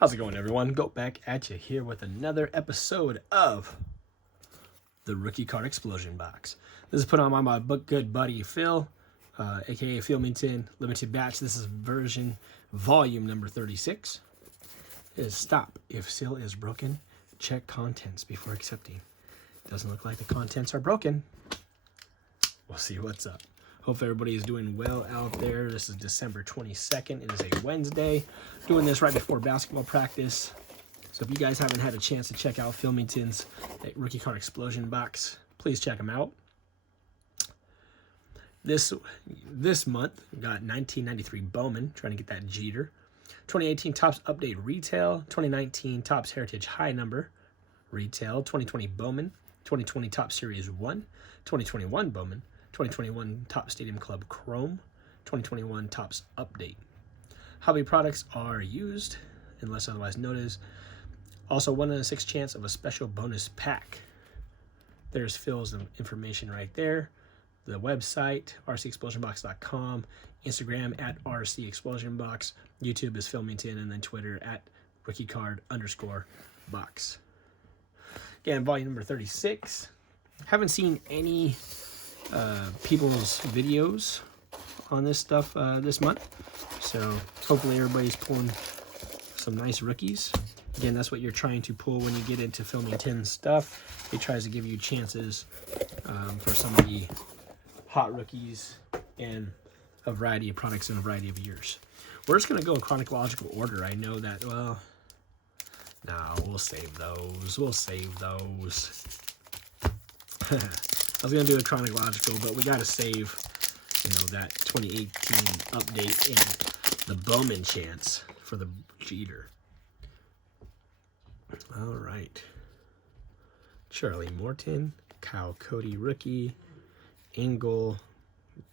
How's it going, everyone? Go back at you here with another episode of the Rookie Card Explosion Box. This is put on by my good buddy Phil, aka Philmington Limited Batch. This is volume number 36. It is stop. If seal is broken, check contents before accepting. Doesn't look like the contents are broken. We'll see what's up. Hope everybody is doing well out there. This is December 22nd. It is a Wednesday. Doing this right before basketball practice. So if you guys haven't had a chance to check out Philmington's Rookie Card Explosion Box, please check them out. This month, we got 1993 Bowman, trying to get that Jeter. 2018 Topps Update Retail. 2019 Topps Heritage High Number Retail. 2020 Bowman. 2020 Topps Series 1. 2021 Bowman. 2021 Topps Stadium Club Chrome, 2021 Topps Update. Hobby products are used, unless otherwise noted. Also, 1 in a 6 chance of a special bonus pack. There's Phil's information right there. The website, rcexplosionbox.com. Instagram at rcexplosionbox. YouTube is Philmington, and then Twitter at rookiecard_box. Again, volume number 36. Haven't seen any people's videos on this stuff this month, so hopefully everybody's pulling some nice rookies. Again, that's what you're trying to pull when you get into Philmington stuff. He tries to give you chances for some of the hot rookies and a variety of products in a variety of years. We're just going to go in chronological order. I know that, well, no, we'll save those. I was going to do a chronological, but we got to save, that 2018 update and the Bowman chance for the Jeter. All right. Charlie Morton, Kyle Cody rookie, Engel,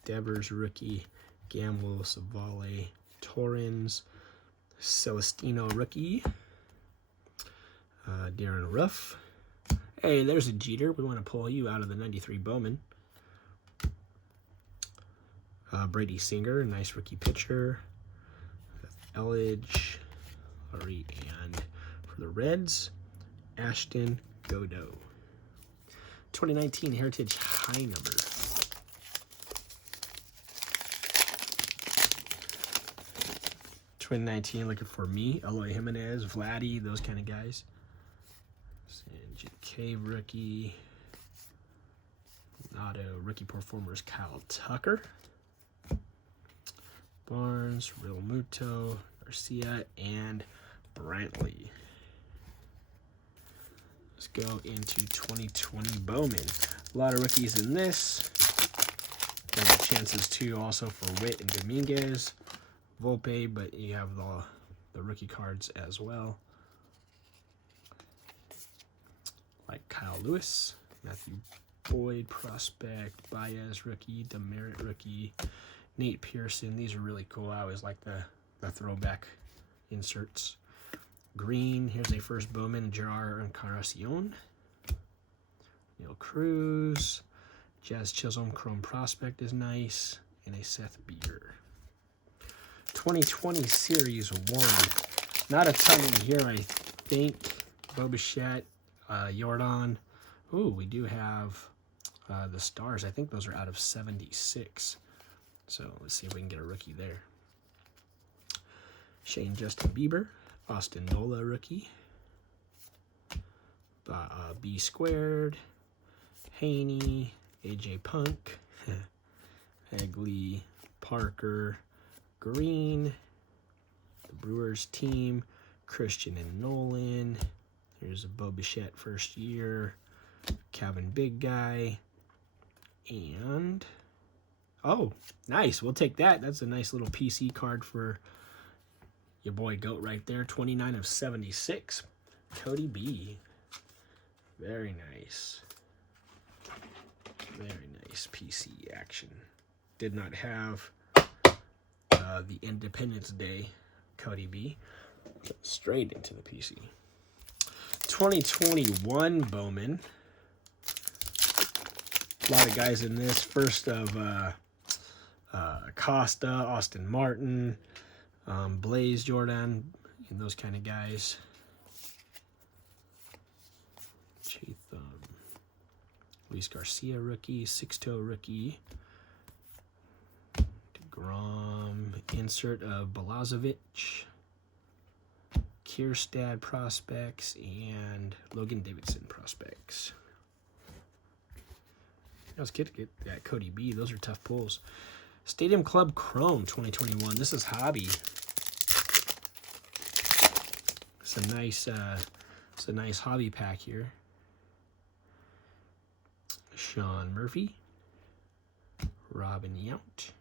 Devers rookie, Gamble, Savale, Torrens, Celestino rookie, Darren Ruff. Hey, there's a Jeter. We want to pull you out of the 93 Bowman. Brady Singer, nice rookie pitcher. Elledge, Laurie, and for the Reds, Ashton Godo. 2019 Heritage High Number. '19 looking for me, Eloy Jimenez, Vladdy, those kind of guys. GK rookie. Auto rookie performers Kyle Tucker. Barnes, Real Muto, Garcia, and Brantley. Let's go into 2020 Bowman. A lot of rookies in this. Got the chances too also for Witt and Dominguez. Volpe, but you have the rookie cards as well. Like Kyle Lewis, Matthew Boyd, prospect, Baez rookie, Demerit rookie, Nate Pearson. These are really cool. I always like the throwback inserts. Green, here's a first Bowman, Gerard Encarnacion. Neil Cruz, Jazz Chisholm, Chrome prospect is nice, and a Seth Beer. 2020 Series 1. Not a ton in here, I think. Bo Bichette. Jordan. Ooh, we do have the stars. I think those are out of 76. So let's see if we can get a rookie there. Shane Justin Bieber. Austin Nola rookie. B Squared. Haney. AJ Punk. Egley. Parker. Green. The Brewers team. Christian and Nolan. Here's a Bo Bichette first year, Calvin Big Guy, and, oh, nice. We'll take that. That's a nice little PC card for your boy Goat right there. 29 of 76. Cody B. Very nice. Very nice PC action. Did not have the Independence Day Cody B. Straight into the PC. 2021 Bowman. A lot of guys in this. First of Costa, Austin Martin, Blaze Jordan, and those kind of guys. Chatham. Luis Garcia rookie, Sixto rookie. DeGrom insert of Balazovic. Kierstad prospects and Logan Davidson prospects. That was good to get that Cody B. Those are tough pulls. Stadium Club Chrome 2021. This is hobby. It's a nice hobby pack here. Sean Murphy, Robin Yount,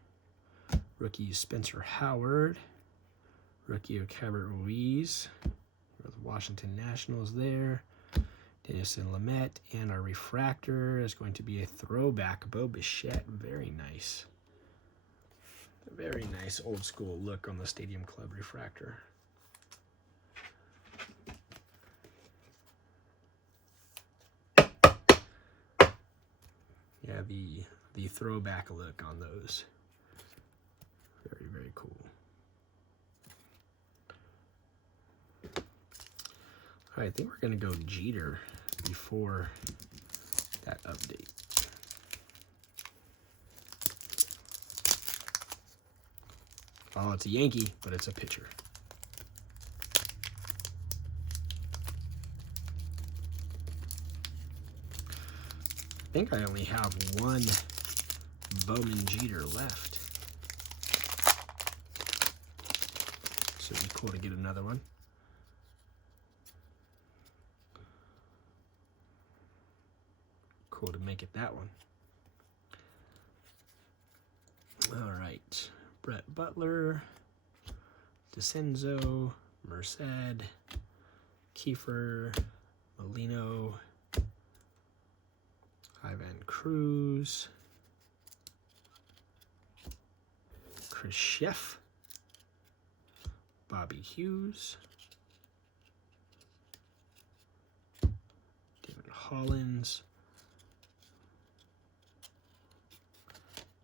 rookie Spencer Howard, rookie of Cabot Ruiz, the Washington Nationals there. Denison Lamet, and our refractor is going to be a throwback Bo Bichette. Very nice. A very nice old school look on the Stadium Club refractor. Yeah, the throwback look on those. Very, very cool. All right, I think we're going to go Jeter before that update. Oh, it's a Yankee, but it's a pitcher. I think I only have one Bowman Jeter left. So it'd be cool to get another one. Cool to make it that one. All right. Brett Butler, DeCenzo, Merced, Kiefer, Molino, Ivan Cruz, Chris Sheff, Bobby Hughes, David Hollins,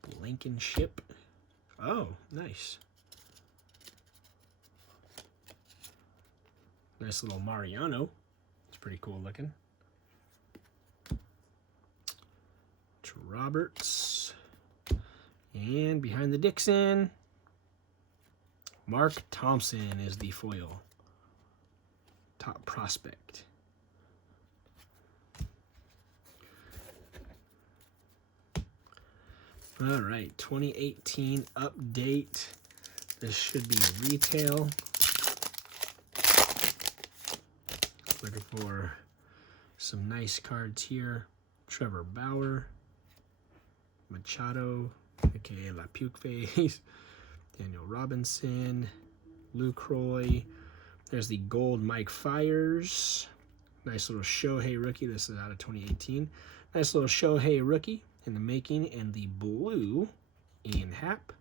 Blankenship. Oh, nice. Nice little Mariano. It's pretty cool looking. Roberts. And behind the Dixon, Mark Thompson is the foil. Top prospect. All right, 2018 update. This should be retail. Looking for some nice cards here. Trevor Bauer, Machado, aka La Puke Face, Daniel Robinson, Lucroy. There's the gold Mike Fiers. Nice little Shohei rookie. This is out of 2018. Nice little Shohei rookie in the making, and the blue Ian Happ,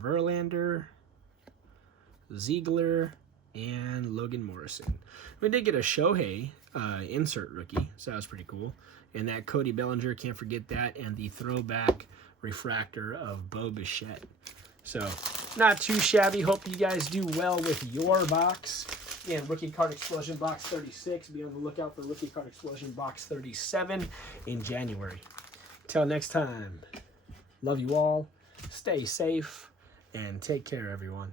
Verlander, Ziegler, and Logan Morrison. We did get a Shohei insert rookie, so that was pretty cool. And that Cody Bellinger, can't forget that, and the throwback refractor of Bo Bichette. So, not too shabby. Hope you guys do well with your box. Again, Rookie Card Explosion Box 36. Be on the lookout for Rookie Card Explosion Box 37 in January. Till next time, love you all, stay safe, and take care, everyone.